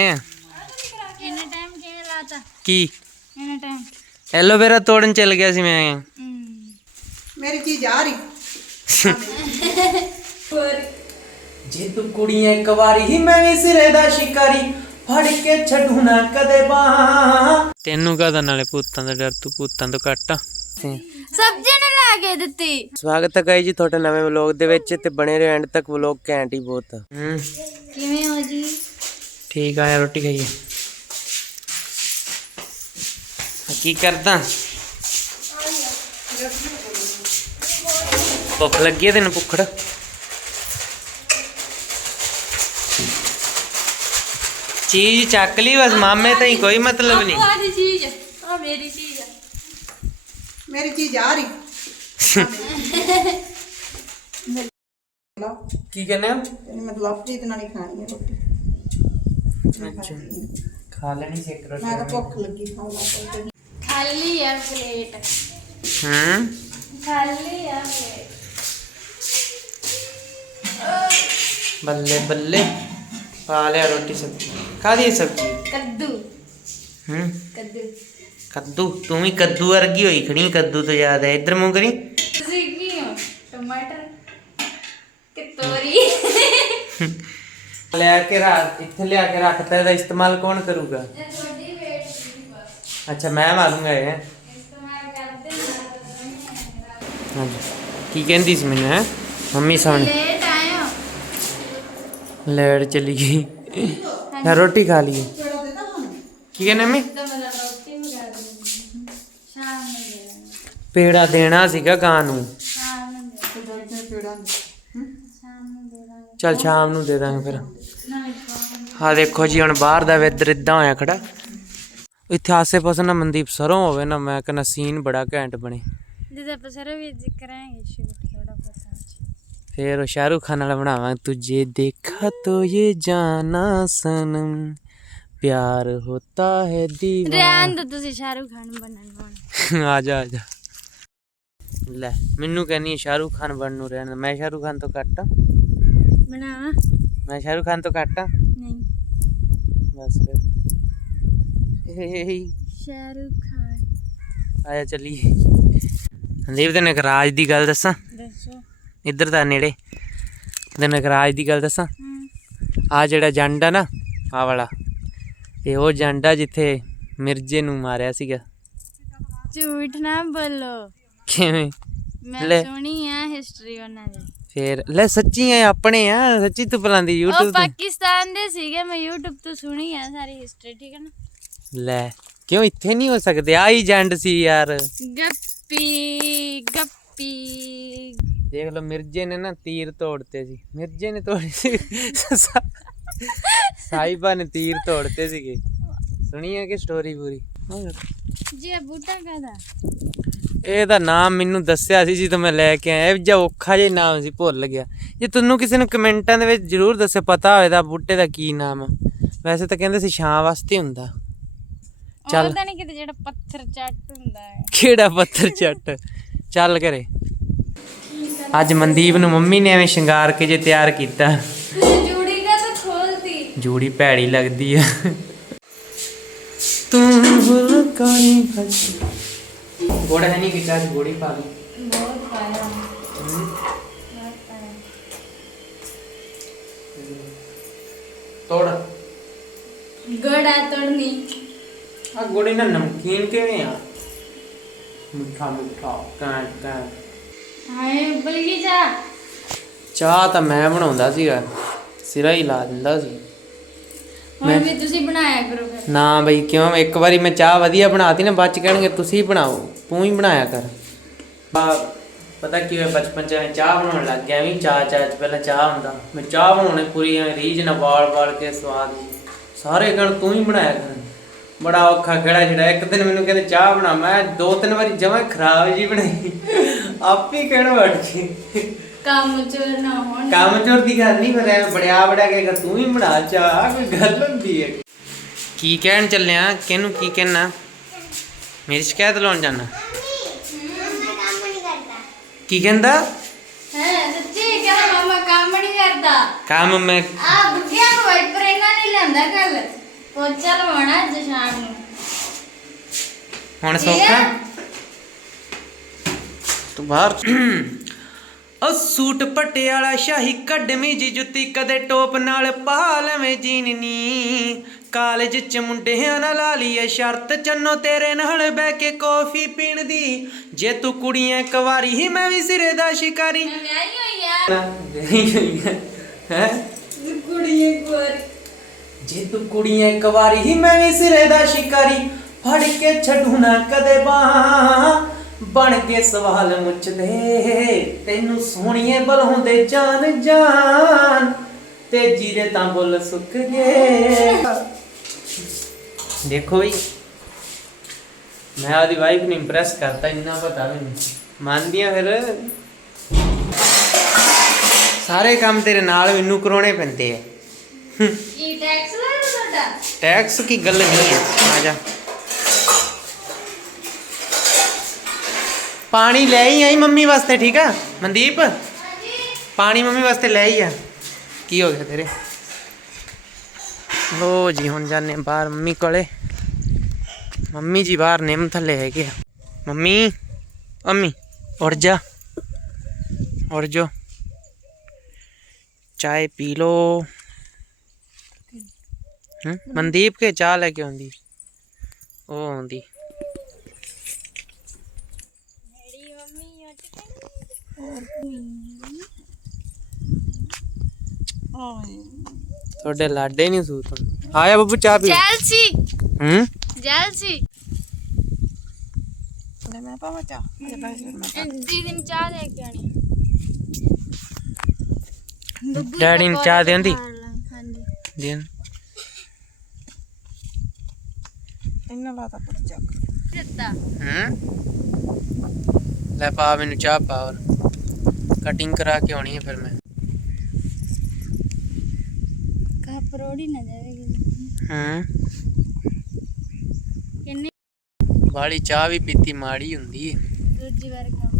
ਇੰਨਾ ਟਾਈਮ ਕਿਵੇਂ ਲਾਤਾ? ਕੀ? ਇੰਨਾ ਟਾਈਮ ਐਲੋਵੇਰਾ ਤੋੜਨ ਚੱਲ ਗਿਆ ਸੀ ਮੈਂ। ਮੇਰੀ ਚੀਜ਼ ਆ ਰਹੀ। ਜੇ ਤੂੰ ਕੁੜੀਆਂ ਇੱਕ ਵਾਰੀ ਹੀ ਮੈਂ ਵੀ ਸਿਰੇ ਦਾ ਸ਼ਿਕਾਰੀ ਫੜ ਕੇ ਛੱਡੂ ਨਾ ਕਦੇ ਬਾਹ। ਤੈਨੂੰ ਕਹਦਾ ਨਾਲੇ ਭੂਤਾਂ ਦਾ ਡਰ ਤੂੰ ਭੂਤਾਂ ਤੋਂ ਘੱਟ ਆ। ਸਬਜ਼ੀ ਨੇ ਲਾ ਕੇ ਦਿੱਤੀ। ਸਵਾਗਤ ਹੈ ਗਾਈ ਜੀ ਤੁਹਾਡੇ ਨਵੇਂ ਵਲੌਗ ਦੇ ਵਿੱਚ ਤੇ ਬਣੇ ਰਹੋ ਐਂਡ ਤੱਕ ਵਲੌਗ ਘੈਂਟ ਹੀ ਬਹੁਤ ਕਿਵੇਂ ਹੋ ਜੀ? ਠੀਕ ਆ ਯਾਰ ਰੋਟੀ ਖਾਈਏ। ਆ ਕੀ ਕਰਦਾ? ਭੁੱਖ ਲੱਗੀ ਹੈ ਤੈਨੂੰ ਭੁੱਖੜ? ਚੀਜ਼ ਚੱਕ ਲਈ ਬਸ ਮਾਮੇ ਤਾਂ ਹੀ ਕੋਈ ਮਤਲਬ ਨਹੀਂ। ਆਹ ਦੀ ਚੀਜ਼ ਆ ਮੇਰੀ ਚੀਜ਼ ਆ। ਮੇਰੀ ਚੀਜ਼ ਆ ਰਹੀ। ਕੀ ਕਹਿੰਦੇ ਹੋ? ਤੈਨੂੰ ਮੈਂ ਲਵਪ੍ਰੀਤ ਨਾਲ ਹੀ ਖਾਣੀ ਹੈ ਰੋਟੀ। ਅੱਛਾ। ਖਾ ਲੈਣੀ ਸੀ ਇੱਕ ਮੈਂ ਰੋਟੀ ਤਾਂ ਭੁੱਖ ਲੱਗੀ ਖਾਣ ਲੱਗ ਖਾਲੀ ਆ ਪਲੇਟ। ਹੂੰ? ਖਾਲੀ ਆ ਪਲੇਟ। ਬੱਲੇ ਬੱਲੇ। ਪਾ ਲਿਆ ਰੋਟੀ ਸਬਜ਼ੀ। ਕਾਦੀ ਸਬਜ਼ੀ? ਕੱਦੂ। ਹੂੰ? ਕੱਦੂ। ਕੱਦੂ? ਤੂੰ ਵੀ ਕੱਦੂ ਵਰਗੀ ਹੋਈ ਖੜੀ ਕੱਦੂ ਤੋਂ ਯਾਦ ਹੈ ਇੱਧਰ ਮੂੰਹ ਕਰੀ। ਤੁਸੀਂ ਕੀ ਹੋ? ਟਮਾਟਰ? ਕਿ ਤੋਰੀ? ਲਿਆ ਕੇ ਰੱਖ ਇੱਥੇ ਲਿਆ ਕੇ ਰੱਖਤਾ ਇਹਦਾ ਇਸਤੇਮਾਲ ਕੌਣ ਕਰੂਗਾ? ਇਹ ਤੁਹਾਡੀ ਵੇਟ ਦੀ ਬਸ। ਅੱਛਾ ਮੈਂ ਮਾਰੂੰਗਾ ਇਹ। ਇਸਤੇਮਾਲ ਕਰਦੇ ਨਾ ਹਾਂਜੀ। ਕੀ ਕਹਿੰਦੀ ਸੀ ਮੈਨੂੰ ਹੈ? ਮੰਮੀ ਸਾਹਮਣੇ। ਲੇਟ ਲੈੜ ਚਲੀ ਗਈ। ਯਾਰ ਰੋਟੀ ਖਾ ਦਾਂ ਕੀ ਕਹਿੰਦੇ ਮੰਮੀ? ਤਾਂ ਮੇਰਾ ਰੋਟੀ ਮੰਗਾ ਦੇ ਸ਼ਾਮ ਨੂੰ ਦੇ ਦੇਣਾ ਪੇੜਾ ਦੇਣਾ ਸੀਗਾ ਗਾਂ ਨੂੰ। ਚਲ ਸ਼ਾਮ ਨੂੰ ਦੇ ਦਾਂਗੇ ਫਿਰ ਨਾ ਖਾਣ ਹਾਂ ਦੇਖੋ ਜੀ ਹੁਣ ਬਾਹਰ ਦਾ ਵੈਦਰ ਇਦਾਂ ਹੋਇਆ ਖੜਾ ਇੱਥੇ ਆਸੇ ਪਾਸੇ ਨਾ ਮਨਦੀਪ ਸਰੋਂ ਹੋਵੇ ਨਾ ਮੈਂ ਕਹਿੰਦਾ ਸੀਨ ਬੜਾ ਘੈਂਟ ਬਣੇ ਜਿਹਦੇ ਆਪਾਂ ਸਾਰੇ ਵੀ ਜ਼ਿਕਰ ਕਰਾਂਗੇ ਸ਼ੂਟ ਥੋੜਾ ਬਹੁਤ ਅੱਜ फिर वो शाहरुख खान वाला बनावा तुझे देखा तो ये जाना सनम प्यार होता है दीवाना ਰਹਿਣ ਦੋ ਤੁਸੀਂ ਸ਼ਾਹਰੁਖ ਖਾਨ ਬਣਨ ਵਾਲਾ ਆ ਜਾ ਆ ਜਾ ਲੈ ਮੈਨੂੰ ਕਹਿੰਨੀ ਸ਼ਾਹਰੁਖ ਖਾਨ ਬਣਨ ਨੂੰ ਰਹਿਣ ਦੇ। ਮੈਂ ਸ਼ਾਹਰੁਖ ਖਾਨ ਤੋਂ ਘੱਟ ਆ ਬਣਾਵਾ ਮੈਂ ਸ਼ਾਹਰੁਖ ਖਾਨ ਤੋਂ ਘੱਟ ਆ। ਨਹੀਂ। ਬਸ ਫਿਰ। ਸ਼ਾਹਰੁਖ ਖਾਨ। ਆਇਆ ਚੱਲੀਏ। ਰਾਜ ਦੀ ਗੱਲ ਦੱਸਾਂ। ਦੱਸੋ। ਇੱਧਰ ਤਾਂ ਨੇੜੇ। ਤੈਨੂੰ ਇੱਕ ਰਾਜ ਦੀ ਗੱਲ ਦੱਸਾਂ। ਆ ਜਿਹੜਾ ਜੰਡ ਆ ਨਾ ਆ ਵਾਲਾ। ਇਹ ਉਹ ਜੰਡ ਆ ਜਿੱਥੇ ਮਿਰਜੇ ਨੂੰ ਮਾਰਿਆ ਸੀਗਾ। ਝੂਠ ਨਾ ਬੋਲੋ। ਕਿਵੇਂ? ਮੈਂ ਲੈ। ਸੁਣੀ ਆ ਹਿਸਟਰੀ ਉਹਨਾਂ ਦੀ। ਫੇਰ ਲੈ ਸੱਚੀ ਐ ਆਪਣੇ ਆ ਸੱਚੀ ਤੂੰ ਬੁਲਾਉਂਦੀ ਉਹ YouTube ਤੇ। ਪਾਕਿਸਤਾਨ ਦੇ ਸੀਗੇ ਮੈਂ YouTube ਤੋਂ ਸੁਣੀ ਆ ਸਾਰੀ ਹਿਸਟਰੀ ਠੀਕ ਹੈ ਨਾ? ਲੈ ਕਿਉਂ ਇੱਥੇ ਨਹੀਂ ਹੋ ਸਕਦੇ? ਆ ਹੀ ਜੰਡ ਸੀ ਯਾਰ। ਗੱਪੀ ਗੱਪੀ। ਦੇਖ ਲਓ ਮਿਰਜੇ ਨੇ ਨਾ ਤੀਰ ਤੋੜਤੇ ਸੀ। ਮਿਰਜੇ ਨੇ ਤੋੜੇ ਸੀ। ਸਾਈਬਾ ਨੇ ਤੀਰ ਤੋੜਤੇ ਸੀਗੇ। ਸੁਣੀ ਹੈ ਕਿ ਸਟੋਰੀ ਪੂਰੀ। ਜੀ ਇਹ ਬੂਟਾ ਕਾਦਾ ਇਹਦਾ ਨਾਮ ਮੈਨੂੰ ਦੱਸਿਆ ਸੀ ਜਦੋਂ ਮੈਂ ਲੈ ਕੇ ਆਇਆ। ਇਹ ਜਿਹਾ ਔਖਾ ਜਿਹਾ ਨਾਮ ਸੀ ਭੁੱਲ ਗਿਆ। ਜੇ ਤੁਹਾਨੂੰ ਕਿਸੇ ਨੂੰ ਕਮੈਂਟਾਂ ਦੇ ਵਿੱਚ ਜਰੂਰ ਦੱਸੇ ਪਤਾ ਹੋਵੇ ਤਾਂ ਬੂਟੇ ਦਾ ਕੀ ਨਾਮ ਵੈਸੇ ਤਾਂ ਕਹਿੰਦੇ ਸੀ ਛਾਂ ਵਾਸਤੇ ਹੁੰਦਾ। ਚੱਲ। ਉਹ ਤਾਂ ਨਹੀਂ ਕਿਤੇ ਜਿਹੜਾ ਪੱਥਰ ਚੱਟ ਹੁੰਦਾ ਹੈ। ਕਿਹੜਾ ਪੱਥਰ ਚੱਟ? ਚੱਲ ਕਰੇ। ਅੱਜ ਮਨਦੀਪ ਨੂੰ ਮੰਮੀ ਨੇ ਐਵੇਂ ਸ਼ਿੰਗਾਰ ਕੇ ਜੇ ਤਿਆਰ ਕੀਤਾ। ਜੂੜੀ ਕਾ ਤਾਂ ਖੋਲਤੀ। ਜੂੜੀ ਭੈੜੀ ਲੱਗਦੀ ਆ। ਤੂੰ ਭੁੱਲ ਕਾਈ ਫਸ ਗੋੜਾ ਹੈ ਨਹੀਂ ਕਿ ਚਾਹ ਗੋੜੀ ਪਾ ਲਈ ਬਹੁਤ ਪਾਇਆ ਬਹੁਤ ਪਾਇਆ ਤੋੜ ਗੜਾ ਤੋੜਨੀ ਆ ਗੋੜੀ ਨਾਲ ਨਮਕੀਨ ਕਿਵੇਂ ਆ ਮਿੱਠਾ ਮਿੱਠਾ ਕਾਂ ਕਾਂ ਹਾਏ ਬਲਗੀ ਜਾ ਚਾਹ ਤਾਂ ਮੈਂ ਬਣਾਉਂਦਾ ਸੀਗਾ ਸਿਰਾ ਹੀ ਲਾ ਦਿੰਦਾ ਸੀ ਹੁਣ ਵੀ ਤੁਸੀਂ ਬਣਾਇਆ ਕਰੋ ਫਿਰ ਨਾ ਬਈ ਕਿਉਂ ਇੱਕ ਵਾਰੀ ਮੈਂ ਚਾਹ ਵਧੀਆ ਬਣਾਤੀ ਨਾ ਬਾਅਦ ਚ ਕਹਿਣਗੇ ਤੁਸੀਂ ਬਣਾਓ ਤੂੰ ਹੀ ਬਣਾਇਆ ਕਰ। ਪਤਾ ਕੀ ਹੋਇਆ ਬਚਪਨ ਚ ਐਵੇਂ ਚਾਹ ਬਣਾਉਣ ਲੱਗ ਗਿਆ ਐਵੇਂ ਚਾਹ ਚਾਹ ਚ ਪਹਿਲਾਂ ਚਾਹ ਹੁੰਦਾ। ਮੈਂ ਚਾਹ ਬਣਾਉਣੇ ਪੂਰੀ ਐਵੇਂ ਰੀਝ ਨਾਲ ਵਾਲ ਵਾਲ ਕੇ ਸਵਾਦ ਸਾਰੇ ਕਹਿਣ ਤੂੰ ਹੀ ਬਣਾਇਆ ਕਰ। ਬੜਾ ਔਖਾ ਖੜਾ ਜਿਹੜਾ ਇੱਕ ਦਿਨ ਮੈਨੂੰ ਕਹਿੰਦੇ ਚਾਹ ਬਣਾ ਮੈਂ ਦੋ ਤਿੰਨ ਵਾਰੀ ਜਮਾਂ ਖਰਾਬ ਜੀ ਬਣਾਈ। ਆਪੇ ਹੀ ਕਹਿਣ ਵੜ ਗਈ। ਕੰਮ ਚੋਰ ਨਾ ਹੋਣ। ਕੰਮ ਚੋਰ ਦੀ ਗੱਲ ਨਹੀਂ ਪਰ ਐਵੇਂ ਬੜਿਆ ਬੜਿਆ ਕੇ ਤੂੰ ਹੀ ਬਣਾ ਚਾਹ ਕੋਈ ਗੱਲ ਹੁੰਦੀ ਹੈ। ਕੀ ਕਹਿਣ ਚੱਲਿਆ ਕਿਹਨੂੰ ਕੀ ਕਹਿਣਾ? ਮੇਰੀ ਸ਼ਿਕਾਇਤ ਲਾਉਣ ਜਾਣਾ। ਕੀ ਕਹਿੰਦਾ? ਹੈ ਸੱਚੀ ਕਹਿੰਦਾ ਮਾਮਾ ਕੰਮ ਨਹੀਂ ਕਰਦਾ ਕੰਮ ਮੈਂ ਆ ਬੁੱਢਿਆਂ ਨੂੰ ਵਾਈਪਰ ਇਹਨਾਂ ਨਹੀਂ ਲੈਂਦਾ ਕੱਲ ਪੋਚਾ ਲਵਾਉਣਾ ਅੱਜ ਸ਼ਾਮ ਨੂੰ ਹੁਣ ਠੀਕ ਸੌਖਾ ਹੈ? ਤੂੰ ਬਾਹਰ ਉਹ ਸੂਟ ਪਟਿਆਲਾ ਸ਼ਾਹੀ ਕੱਢਵੀਂ ਜੀ ਜੁੱਤੀ ਕਦੇ ਟੋਪ ਨਾਲ ਪਾ ਲਵੇਂ ਜੀਨਨੀ ਕਾਲਜ ਚ ਮੁੰਡਿਆਂ ਨਾਲ ਲਾ ਲਈਏ ਸ਼ਰਤ ਚੰਨੋ ਤੇਰੇ ਨਾਲ ਬਹਿ ਕੇ ਕੌਫੀ ਪੀਣ ਦੀ। ਜੇ ਤੂੰ ਕੁੜੀਆਂ ਇੱਕ ਵਾਰੀ ਹੀ ਮੈਂ ਵੀ ਸਿਰੇ ਦਾ ਸ਼ਿਕਾਰੀ। ਵਿਆਹੀ ਹੋਈ ਆ। ਹੈ? ਜੇ ਤੂੰ ਕੁੜੀਆਂ ਇੱਕ ਵਾਰੀ ਹੀ ਮੈਂ ਵੀ ਸਿਰੇ ਦਾ ਸ਼ਿਕਾਰੀ। ਫੜ ਕੇ ਛੱਡੂ ਨਾ ਕਦੇ ਬਾਹ। ਬਣ ਕੇ ਸਵਾਲ ਮੁੱਚਦੇ ਤੈਨੂੰ ਸੋਹਣੀਏ ਬਲਾਉਂਦੇ ਜਾਨ ਜਾਨ ਤੇ ਜੀਰੇ ਤਾਂ ਬੁੱਲ ਸੁੱਕ ਗਏ। ਦੇਖੋ ਬਈ ਮੈਂ ਆਦੀ ਵਾਈਫ ਨੂੰ ਇੰਪ੍ਰੈਸ ਕਰਤਾ ਇੰਨਾ ਪਤਾ ਮੈਨੂੰ ਮੰਨਦੀਆਂ ਫਿਰ? ਸਾਰੇ ਕੰਮ ਤੇਰੇ ਨਾਲ ਮੈਨੂੰ ਕਰਾਉਣੇ ਪੈਂਦੇ ਆ। ਕੀ ਟੈਕਸ ਲੱਗਦਾ ਤੁਹਾਡਾ? ਟੈਕਸ ਕੀ ਗੱਲ ਨਹੀਂ ਹੈ ਆ ਜਾ। ਪਾਣੀ ਲੈ ਹੀ ਆਈ ਮੰਮੀ ਵਾਸਤੇ, ਠੀਕ ਆ? ਮਨਦੀਪ? ਪਾਣੀ ਮੰਮੀ ਵਾਸਤੇ ਲੈ ਹੀ ਆ। ਕੀ ਹੋ ਗਿਆ ਤੇਰੇ? ਲੋ ਜੀ, ਹੁਣ ਜਾਣੇ ਬਾਹਰ ਮੰਮੀ ਕੋਲੇ। ਮੰਮੀ ਜੀ ਬਾਹਰ ਨਿੰਮ ਥੱਲੇ ਹੈਗੇ ਆ। ਮੰਮੀ ਅੰਮੀ ਉੱਠ ਜਾ। ਉੱਠ ਜਾ। ਚਾय ਪੀ ਲੋ। ਮਨਦੀਪ ਕੇ ਚਾਹ ਲੈ ਕੇ ਆਉਂਦੀ? ਉਹ ਆਉਂਦੀ ਮੇਰੀ ਮੰਮੀ ਉੱਠ ਤੁਹਾਡੇ ਲਾਡੇ ਨਹੀਂ ਸੂਤ ਆਇਆ ਬੱਬੂ ਚਾਹ ਪੀ ਜੈਲਸੀ। ਹੂੰ? ਜੈਲਸੀ। ਲੈ ਮੈਂ ਪਾਵਾਂ ਚਾਹ? ਦੀਦੀ ਨੂੰ ਚਾਹ ਲੈ ਕੇ ਆਣੀ ਡੈਡੀ ਨੂੰ ਚਾਹ ਹਾਂਜੀ। ਦੇਨ ਇਹਨਾਂ ਲਾਤਾ ਪੁੱਤ ਚੱਕ। ਦਿੱਤਾ। ਹੂੰ? ਲੈ ਪਾ ਮੈਨੂੰ ਚਾਹ ਪਾ ਔਰ ਕਟਿੰਗ ਕਰਾ ਕੇ ਆਉਣੀ ਹੈ ਫਿਰ ਮੈਂ। ਕਾ ਪਰੋੜੀ ਨਾ ਜਾਵੇਗੀ ਹੂੰ? ਕਿੰਨੀ? ਚਾਹ ਵੀ ਪੀਤੀ ਮਾੜੀ ਹੁੰਦੀ ਹੈ ਦੂਜੀ ਵਾਰ ਕੰਮ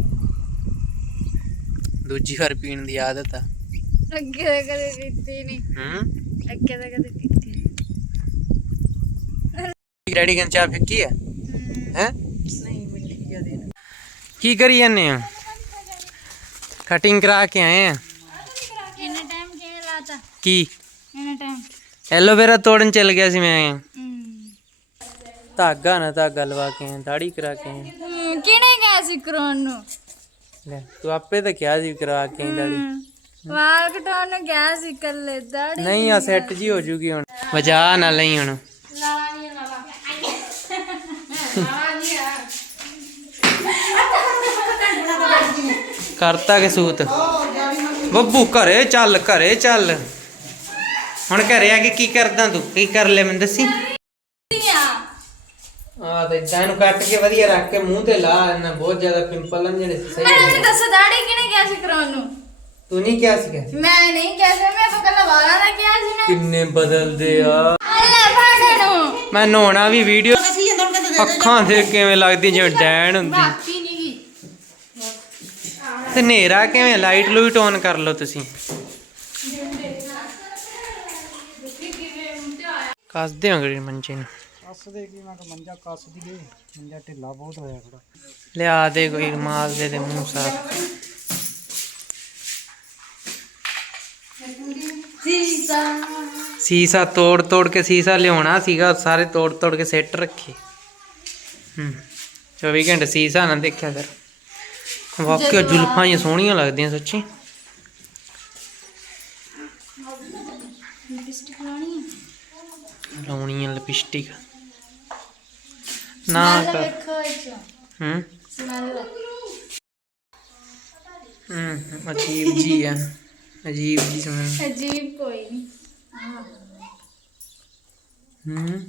ਦੂਜੀ ਵਾਰ ਪੀਣ ਦੀ ਆਦਤ ਆ। ਅੱਗੇ ਤਾਂ ਕਦੇ ਪੀਤੀ ਨਹੀਂ। ਹੂੰ? ਅੱਗੇ ਤਾਂ ਕਦੇ ਪੀਤੀ ਨਹੀਂ। ਡੈਡੀ ਕਹਿੰਦੇ ਚਾਹ ਫਿੱਕੀ ਹੈ। ਹੈ? ਨਹੀਂ ਮਿੱਠੀ ਕੀ ਕਰੀ ਜਾਂਦੇ ਹੋ? ਕਟਿੰਗ ਕਰਾ ਕੇ ਆਏ ਆ। ਕਿੰਨਾ ਟਾਈਮ ਕਿਵੇਂ ਲਾਤਾ? ਕੀ? ਕਿੰਨਾ ਟਾਈਮ ਐਲੋਵੇਰਾ ਤੋੜਨ ਚੱਲ ਗਿਆ ਸੀ ਮੈਂ। ਧਾਗਾ ਨਾ ਧਾਗਾ ਲਵਾ ਕੇ ਆਇਆ ਦਾੜੀ ਕਰਾ ਕੇ ਹਮ, ਕਿਹਨੇ ਗਿਆ ਸੀ ਕਰਾਉਣ ਨੂੰ? ਲੈ ਤੂੰ ਆਪੇ ਤਾਂ ਕਿਹਾ ਸੀ ਕਰਾ ਕੇ ਆਈ ਦਾੜੀ ਵਾਲ ਕਟਾਉਣ ਨੂੰ ਗਿਆ ਸੀ ਕੱਲੇ ਦਾੜੀ ਨਹੀਂ ਆ ਸੈੱਟ ਜੀ ਹੋ ਜੂਗੀ ਹੁਣ। ਵਜਾ ਨਾ ਲਈ ਹੁਣ। ਲਾਲਾ ਨਹੀਂ ਲਾਲਾ ਕਰਤਾ ਕਿ ਸੂਤ? ਬੱਬੂ ਘਰੇ ਚੱਲ ਘਰੇ ਚੱਲ। ਹੁਣ ਘਰੇ ਆ ਕੇ ਕੀ ਕਰਦਾ ਤੂੰ? ਕੀ ਕਰ ਲੈ ਮੈਨੂੰ ਦੱਸੀ? ਆ ਤੇ ਇਦਾਂ ਨੂੰ ਕੱਟ ਕੇ ਵਧੀਆ ਰੱਖ ਕੇ ਮੂੰਹ ਤੇ ਲਾ ਇਹਨਾਂ ਬਹੁਤ ਜ਼ਿਆਦਾ ਪਿੰਪਲ ਹਨ ਜਿਹੜੇ ਸਹੀ ਮੈਨੂੰ ਹੋ। ਵੀ ਦੱਸੋ ਦਾੜੀ ਕਿਹਨੇ ਗਿਆ ਸੀ ਕਰਾਉਣ ਨੂੰ? ਤੂੰ ਨਹੀਂ ਕਿਹਾ ਸੀ ਮੈਂ ਨਹੀਂ ਕਿਹਾ ਸੀ ਮੈਂ ਤਾਂ ਕੱਲਾ ਵਾਲਾਂ ਦਾ ਕਿਹਾ ਸੀ ਨਾ। ਕਿੰਨੇ ਬਦਲਦੇ ਆ। ਅੱਲਾ ਫਾੜਾ ਨੂੰ ਮੈਂ ਨਹਾਉਣਾ ਵੀ ਵੀਡੀਓ ਅੱਖਾਂ ਦੇ ਕਿਵੇਂ ਲੱਗਦੀ ਜਿਵੇਂ ਡੈਣ ਹੁੰਦੀ। ਨਹੀਂ ਤੇ ਹਨੇਰਾ ਕਿਵੇਂ? ਲਾਈਟ ਲੂਈਟ ਔਨ ਕਰ ਲਓ ਤੁਸੀਂ। ਕੱਸਦੇ ਹੋ ਗਰੀ ਮੰਜੇ ਨੂੰ। ਕੱਸ ਦੇ ਕੀ? ਮੈਂ ਕਿ ਮੰਜਾ ਕੱਸ ਦੀਏ ਮੰਜਾ ਢਿੱਲਾ ਬਹੁਤ ਹੋਇਆ ਥੋੜਾ ਲਿਆ ਦੇ ਕੋਈ ਰੁਮਾਲ ਦੇ ਦੇ ਮੂੰਹ ਸਾਫ਼। ਸੀਸਾ। ਸੀਸਾ ਤੋੜ ਤੋੜ ਕੇ ਸੀਸਾ ਲਿਆਉਣਾ ਸੀਗਾ। ਸਾਰੇ ਤੋੜ ਤੋੜ ਕੇ ਸੈੱਟ ਰੱਖੇ। ਹੂੰ। 24 ਘੰਟੇ ਸੀਸਾ ਨਾ ਦੇਖਿਆ ਕਰ। ਵਾਕਿਆ ਜੁਲਫਾਂ ਹੀ ਸੋਹਣੀਆਂ ਲੱਗਦੀਆਂ ਸੱਚੀ। ਲਿਪਸਟਿਕ ਲਾਉਣੀ ਹੈ ਲਾਉਣੀ ਆ ਲਿਪਸਟਿਕ। ਨਾ ਕਰ ਹੂੰ? ਹੂੰ ਅਜੀਬ ਜੀ ਆ। ਅਜੀਬ ਜੀ ਸਮਝ ਅਜੀਬ ਕੋਈ ਨਹੀਂ ਹੂੰ।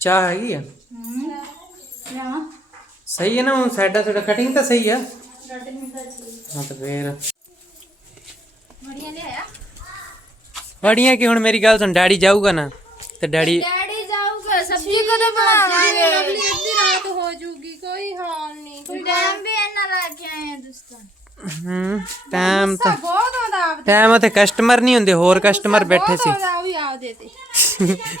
ਚਾਹ ਹੈਗੀ ਆ? ਨਾ। ਸਹੀ ਹੈ ਨਾ? ਹੁਣ ਸਾਡਾ ਤੁਹਾਡਾ ਕਟਿੰਗ ਤਾਂ ਸਹੀ ਆ? ਹਾਂ ਤਾਂ ਫੇਰ। ਬੜੀਆਂ ਲਿਆਇਆ? ਬੜੀਆਂ ਕਿ ਹੁਣ ਮੇਰੀ ਗੱਲ ਸੁਣ ਡੈਡੀ ਜਾਊਗਾ ਨਾ ਤੇ ਡੈਡੀ ਡੈਡੀ ਜਾਊਗਾ ਸਬਜ਼ੀ ਕਦੋਂ ਬਣਾਵਾਂਗੇ? ਅੱਧੀ ਰਾਤ ਹੋ ਜੂਗੀ ਕੋਈ ਹਾਲ ਨਹੀਂ। ਕੋਈ ਟਾਈਮ ਵੀ ਇੰਨਾ ਲਾ ਕੇ ਆਏ ਆ ਦੋਸਤਾਂ ਹੂੰ ਟਾਈਮ ਤਾਂ ਬਹੁਤ ਆਉਂਦਾ ਆਪ ਟਾਈਮ ਉਤੇ ਕਸਟਮਰ ਨਹੀਂ ਹੁੰਦੇ ਹੋਰ ਕਸਟਮਰ ਬੈਠੇ ਸੀ। ਆਉਂਦਾ ਉਹ ਵੀ ਆਪ ਦੇ ਤੇ।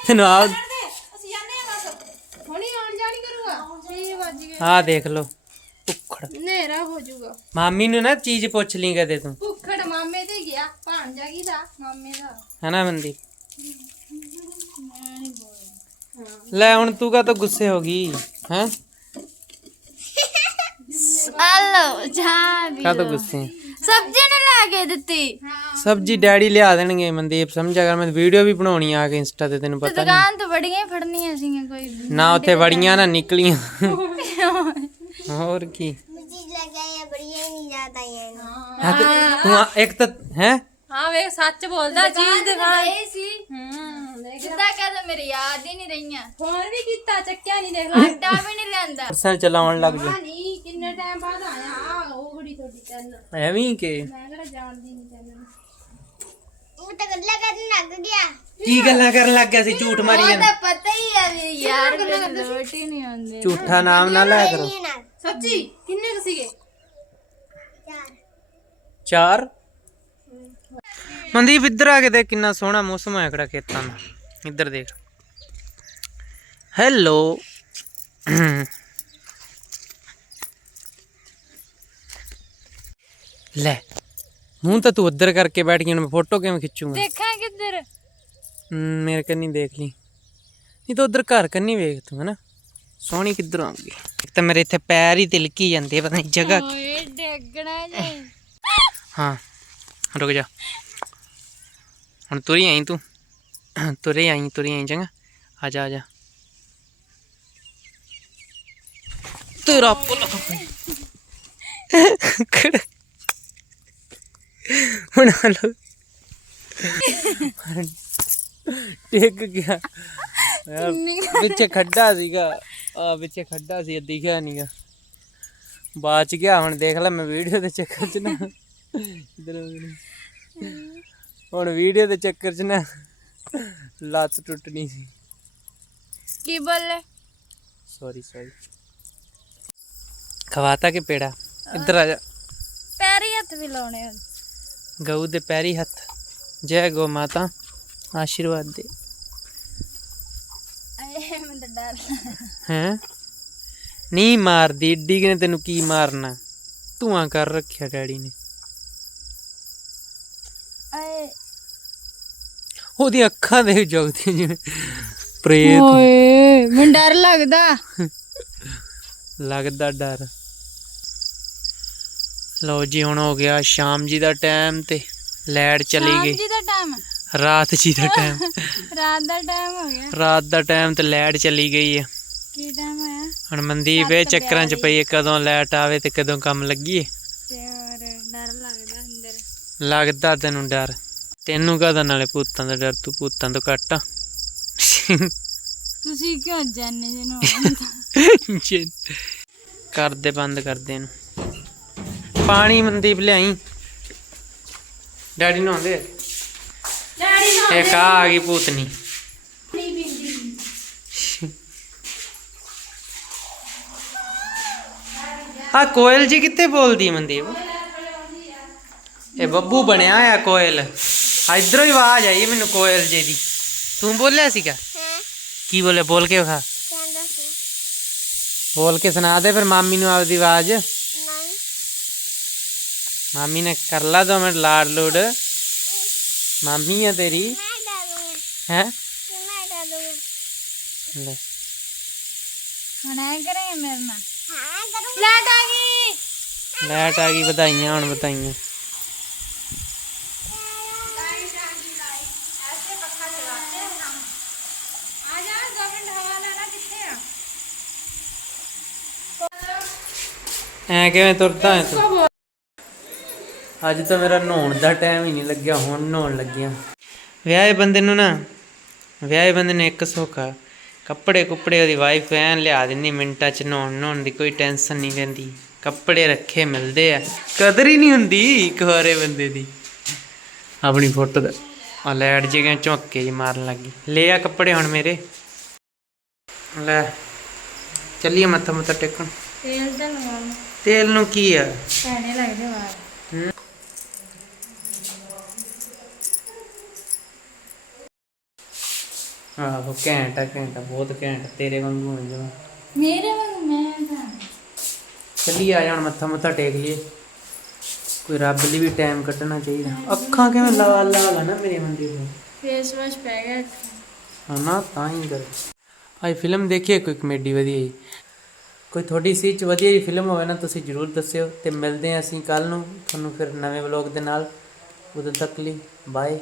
ਤੈਨੂੰ ਆ ਅਸੀਂ ਜਾਂਦੇ ਆ ਬਸ ਹੁਣੀ ਆਉਣ ਜਾਣੀ ਕਰੂਗਾ 6 ਵਜ ਗਏ ਆ ਦੇਖ ਲੋ ਭੁੱਖੜ। ਹਨੇਰਾ ਹੋ ਜਾਊਗਾ। ਮਾਮੀ ਨੂੰ ਨਾ ਚੀਜ਼ ਪੁੱਛ ਲਈ ਕਦੇ ਤੂੰ। ਭੁੱਖੜ ਮਾਮੇ ਤੇ ਗਿਆ ਭਾਂਜਾ ਕੀ ਦਾ ਮਾਮੇ ਦਾ। ਹਨਾ ਬੰਦੀ ਲੈ ਹੁਣ ਤੂੰ ਕਾ ਤਾਂ ਗੁੱਸੇ ਹੋ ਗਈ ਹੈ? ਹਲੋ ਜਾ ਵੀ ਕਾ ਤਾਂ ਗੁੱਸੇ? ਸਬਜ਼ੀ ਨੇ ਲਾ ਕੇ ਦਿੱਤੀ। ਸਬਜੀ ਡੈਡੀ ਲਿਆ ਦੇਣਗੇ ਮਨਦੀਪ ਸਮਝਿਆ ਕਰ ਮੈਂ ਵੀਡੀਓ ਵੀ ਬਣਾਉਣੀ ਆ ਕੇ ਇੰਸਟਾ ਤੇ ਤੈਨੂੰ ਪਤਾ ਨਹੀਂ ਦੁਕਾਨ ਤੋਂ ਬੜੀਆਂ ਹੀ ਫੜਨੀਆਂ ਸੀਗੀਆਂ ਕੋਈ ਨਾ ਉੱਥੇ ਵੜੀਆਂ ਨਾ ਨਿਕਲੀਆਂ। ਹੋਰ ਕੀ? ਹਾਂ ਤੇ ਤੂੰ ਆ- ਇੱਕ ਤਾਂ ਹੈ? ਹਾਂ ਵੇ ਸੱਚ ਬੋਲਦਾ ਚੀਜ਼ ਦਿਖਾ। ਸੀ। ਹੂੰ ਜਿੱਦਾਂ ਕਹਦਾ ਮੇਰੇ ਯਾਦ ਹੀ ਨਹੀਂ ਰਹੀਆਂ। ਫੋਨ ਵੀ ਕੀਤਾ ਚੱਕਿਆ ਨਹੀਂ ਦੇਖ ਆਟਾ ਵੀ ਨਹੀਂ ਲੈਂਦਾ। ਪਰਸਨਲ ਚਲਾਉਣ ਲੱਗ ਜਾ। ਨਹੀਂ ਕਿੰਨੇ ਟਾਈਮ ਬਾਅਦ ਆਇਆ ਆ ਉਹ ਬੜੀ ਤੁਹਾਡੀ ਚੱਲ। ਐਵੇਂ ਹੀ ਕਿ? ਮੈਂ ਕਿਹੜਾ ਜਾਣਦੀ ਨਹੀਂ ਚੱਲ। ਕੀ ਗੱਲਾਂ ਕਰਨ ਲੱਗ ਗਿਆ ਸੀ? ਝੂਠ ਮਾਰੀ ਜਾਂਦਾ। ਪਤਾ ਹੀ ਵੀ ਯਾਰ ਲੋਟ ਹੀ ਨਹੀਂ ਆਉਂਦੇ। ਝੂਠਾ ਨਾਮ ਨਾ ਲਿਆ ਕਰੋ। ਸੱਚੀ? ਕਿੰਨੇ ਕੁ ਸੀਗੇ? ਚਾਰ? ਮਨਦੀਪ ਇੱਧਰ ਆ ਕੇ ਦੇਖ ਕਿੰਨਾ ਸੋਹਣਾ ਮੌਸਮ ਹੋਇਆ ਖੜਾ ਖੇਤਾਂ ਦਾ। ਇੱਧਰ ਦੇਖ। ਹੈਲੋ। ਲੈ ਮੂੰਹ ਤਾਂ ਤੂੰ ਉੱਧਰ ਕਰਕੇ ਬੈਠ ਗਈ ਹੁਣ ਮੈਂ ਫੋਟੋ ਕਿਵੇਂ ਖਿੱਚੂਗਾ? ਦੇਖਾਂ ਕਿੱਧਰ। ਮੇਰੇ ਕੰਨੀ ਦੇਖ ਲਈ। ਨਹੀਂ ਤਾਂ ਉਧਰ ਘਰ ਕੰਨੀ ਵੇਖ ਤੂੰ ਹਨਾ? ਸੋਹਣੀ ਕਿੱਧਰ ਆਉਂਗੀ ਇੱਕ ਤਾਂ ਮੇਰੇ ਇੱਥੇ ਪੈਰ ਹੀ ਤਿਲਕੀ ਜਾਂਦੇ ਪਤਾ ਨਹੀਂ ਜਗ੍ਹਾ। ਓਏ ਡੇਗਣਾ ਜੇ। ਹਾਂ ਰੁਕ ਜਾ। ਹੁਣ ਤੁਰੀ ਆਈ ਤੂੰ। ਤੁਰੇ ਆਈ ਤੁਰੀ ਆਈ ਚੰਗਾ। ਆ ਜਾ ਆ ਜਾ। ਤੇਰਾ ਪੁੱਲ ਹੁਣ ਹਲੋ ਟਿਕ ਗਿਆ। ਯਾਰ, ਵਿੱਚ ਖੱਡਾ ਸੀਗਾ। ਆ ਵਿੱਚ ਖੱਡਾ ਸੀ ਦਿਖਿਆ ਨਹੀਂਗਾ ਬਾਚ ਗਿਆ ਹੁਣ ਦੇਖ ਲੈ ਮੈਂ ਵੀਡੀਓ ਦੇ ਚੱਕਰ 'ਚ ਨਾ। ਇੱਧਰ ਹੋ ਗਈ। ਹੁਣ ਵੀਡੀਓ ਦੇ ਚੱਕਰ 'ਚ ਨਾ ਲੱਤ ਟੁੱਟਣੀ ਸੀ। ਕੀ ਬੋਲੇ ਸੌਰੀ ਸੌਰੀ ਖਵਾਤਾ ਕਿ ਪੇੜਾ? ਇੱਧਰ ਆ ਜਾ। ਪੈਰੀ ਹੱਥ ਵੀ ਲਾਉਣੇ ਆ। ਗਊ ਦੇ ਪੈਰੀ ਹੱਥ। ਜੈ ਗੋ ਮਾਤਾ। ਆਸ਼ੀਰਵਾਦ ਦੇ ਆਏ ਮੈਂ ਤਾਂ ਡਰ ਹੈ ਨਹੀਂ ਮਾਰਦੀ ਏਡੀ ਨੇ ਤੈਨੂੰ ਕੀ ਮਾਰਨਾ ਧੂਆਂ ਕਰ ਰੱਖਿਆ ਡੈਡੀ ਨੇ ਆਏ ਉਹਦੀ ਅੱਖਾਂ ਦੇਖ ਜਗਦੀਆਂ ਜਿਵੇਂ ਪ੍ਰੇਤ ਓਏ ਮੈਨੂੰ ਡਰ ਲੱਗਦਾ ਲੱਗਦਾ ਡਰ ਲਓ ਜੀ ਹੁਣ ਹੋ ਗਿਆ ਸ਼ਾਮ ਜੀ ਦਾ ਟਾਈਮ ਤੇ ਲੈਟ ਚਲੀ ਸ਼ਾਮ ਗਈ ਜੀ ਦਾ ਟਾਈਮ ਰਾਤ ਜੀ ਦਾ ਟਾਈਮ ਰਾਤ ਦਾ ਟਾਈਮ ਹੋ ਗਿਆ। ਰਾਤ ਦਾ ਟਾਈਮ ਤੇ ਲੈਟ ਚਲੀ ਗਈ ਹੈ ਕੀ ਟਾਈਮ ਹੋਇਆ? ਹੁਣ ਮਨਦੀਪ ਇਹ ਚੱਕਰਾਂ 'ਚ ਪਈ ਹੈ ਕਦੋਂ ਲੈਟ ਆਵੇ ਤੇ ਕਦੋਂ ਕੰਮ ਲੱਗੀਏ ਤੇ ਹੋਰ ਡਰ ਲੱਗਦਾ ਅੰਦਰ। ਲੱਗਦਾ ਤੈਨੂੰ ਡਰ। ਤੈਨੂੰ ਕਹਦਾ ਨਾਲੇ ਭੂਤਾਂ ਦਾ ਡਰ? ਤੂੰ ਭੂਤਾਂ ਤੋਂ ਘੱਟ ਆ। ਤੁਸੀਂ ਕਿਉਂ ਜਾਣੇ ਜਨੋ ਜੇ- ਕਰਦੇ ਬੰਦ ਕਰਦੇ ਇਹਨੂੰ। ਪਾਣੀ ਮਨਦੀਪ ਲਿਆਈ। ਡੈਡੀ ਨਹਾਉਂਦੇ ਆ? ਇੱਕ ਆ ਆ ਗਈ ਭੂਤਨੀ ਆ ਕੋਇਲ ਜੀ ਕਿੱਥੇ ਬੋਲਦੀ ਮਨਦੀਪ? ਇਹ ਬੱਬੂ ਬਣਿਆ ਆ ਕੋਇਲ। ਆ ਇਧਰੋਂ ਹੀ ਆਵਾਜ਼ ਆਈ ਮੈਨੂੰ ਕੋਇਲ ਜੀ ਦੀ। ਤੂੰ ਬੋਲਿਆ ਸੀਗਾ? ਕੀ ਬੋਲੇ ਬੋਲ ਕੇ ਵਿਖਾ। ਬੋਲ ਕੇ ਸੁਣਾ ਦੇ ਫਿਰ ਮਾਮੀ ਨੂੰ ਆਪਦੀ ਆਵਾਜ਼। ਮਾਮੀ ਨੇ ਕਰ ਲਾ ਦੋ ਮਿੰਟ ਲਾੜ ਲੋੜ ਮਾਮੀ ਆ ਤੇਰੀ ਹੈ ਲੈ ਹੁਣ ਐ ਕਰੇ ਮੇਰੇ ਨਾਲ ਲੈਟ ਆ ਗਈ ਲੈਟ ਆ ਗਈ ਵਧਾਈਆਂ ਹੁਣ ਵਧਾਈਆਂ ਆ ਜਾ ਦੋ ਮਿੰਟ ਹਵਾ ਲੈਣਾ ਕਿੱਥੇ ਆ ਐ ਕਿਵੇਂ ਤੁਰਦਾ ਹੈ ਤੂੰ ਅੱਜ ਤਾਂ ਮੇਰਾ ਨਹਾਉਣ ਦਾ ਟਾਈਮ ਹੀ ਨਹੀਂ ਲੱਗਿਆ ਹੁਣ ਨਹਾਉਣ ਲੱਗਿਆ ਵਿਆਹੇ ਬੰਦੇ ਨੂੰ ਨਾ ਵਿਆਹੇ ਬੰਦੇ ਨੇ ਇੱਕ ਸੌਖਾ ਕੱਪੜੇ ਕੁੱਪੜੇ ਉਹਦੀ ਵਾਈਫ ਐਨ ਲਿਆ ਦਿੰਦੀ ਮਿੰਟਾਂ ਚ ਨਹਾਉਣ ਨਹਾਉਣ ਦੀ ਕੋਈ ਟੈਨਸ਼ਨ ਨਹੀਂ ਰਹਿੰਦੀ ਕੱਪੜੇ ਰੱਖੇ ਮਿਲਦੇ ਆ। ਕਦਰ ਹੀ ਨਹੀਂ ਹੁੰਦੀ ਕੁਆਰੇ ਬੰਦੇ ਦੀ। ਆਪਣੀ ਫੋਟੋ ਦਾ। ਆ ਲੈਟ ਜਿਹਾ ਝੁੱਕੇ ਜੀ ਮਾਰਨ ਲੱਗੀ ਲੈ ਆ ਕੱਪੜੇ ਹੁਣ ਮੇਰੇ। ਲੈ ਚੱਲੀਏ ਮੱਥਾ ਮੱਥਾ ਟੇਕਣ। ਤੇਲ ਤਾਂ ਲਗਾਉਣਾ। ਤੇਲ ਨੂੰ ਕੀ ਆ? ਭੈਣੇ ਲੱਗਦੇ ਵਾਰ ਆਹੋ ਘੈਂਟ ਆ ਘੈਂਟ ਆ, ਬਹੁਤ ਘੈਂਟ ਆ, ਤੇਰੇ ਵਾਂਗੂ ਹੋ ਜਾਵਾਂ ਮੇਰੇ ਵਾਂਗ ਮੈਂ ਤਾਂ ਚੱਲੀ ਆ ਜਾਣ ਮੱਥਾ ਮੱਥਾ ਟੇਕ ਲਈਏ। ਕੋਈ ਰੱਬ ਲਈ ਵੀ ਟਾਈਮ ਕੱਢਣਾ ਚਾਹੀਦਾ। ਅੱਖਾਂ ਕਿਵੇਂ ਲਾਲ ਲਾਲ ਆ ਨਾ ਮੇਰੇ ਬੰਦੇ ਨੂੰ ਫੇਸ ਵਾਸ਼ ਪੈ ਗਿਆ ਹਨਾ ਤਾਂ ਹੀ ਕਰ ਆਈ ਫਿਲਮ ਦੇਖੀਏ ਕੋਈ ਕਮੇਡੀ ਵਧੀਆ ਜੀ। ਕੋਈ ਤੁਹਾਡੀ ਸੀ ਚ ਵਧੀਆ ਜੀ ਫਿਲਮ ਹੋਵੇ ਨਾ ਤੁਸੀਂ ਜਰੂਰ ਦੱਸਿਓ। ਤੇ ਮਿਲਦੇ ਹਾਂ ਅਸੀਂ ਕੱਲ ਨੂੰ ਤੁਹਾਨੂੰ ਫਿਰ ਨਵੇਂ ਵਲੌਗ ਦੇ ਨਾਲ। ਉਦੋਂ ਤੱਕ ਲਈ ਬਾਏ